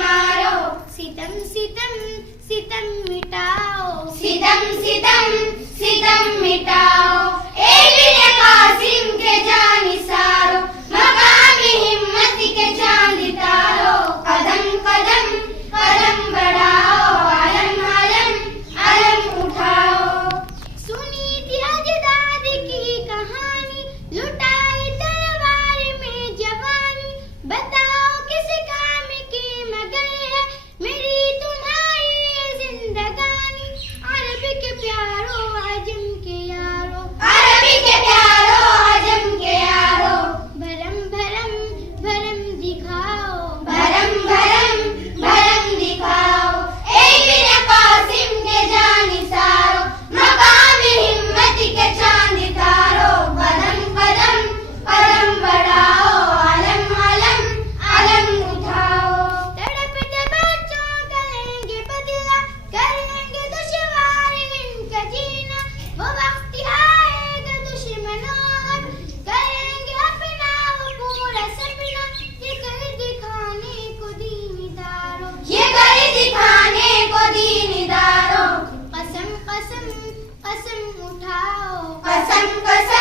मारो। सितम सितम सितम मिटाओ, सितम सितम सितम मिटाओ। एबिन कासिम के जानिसारो, मकामी हिम्मत के चांद तारो। कदम कदम कदम बढ़ाओ, अलम अलम अलम उठाओ। सुनी थी अजदाद की कहानी, लुटाई तलवार में जवानी। बताओ किस काम की मगर है मेरी तुम्हारी ये जिंदगानी। अरब के प्यारो अजम के यारो, अरबी के प्यारो अजम के यारो। भरम भरम भरम दिखाओ, भरम भरम भरम दिखाओ। एबिन कासिम के जानिसारो, मकामी हिम्मत के चांद तारो। कदम कदम कदम बढ़ाओ, अलम अलम अलम उठाओ। तड़पते बच्चों का लेंगे बदला, कर लेंगे दुश्वार इनका जीना। वो वक्त आएगा दुश्मनों अब करेंगे अपना वो पूरा सपना। ये कर दिखाने को दीनदारों, ये कर दिखाने को दीनदारों। कसम कसम कसम उठाओ, कसम कसम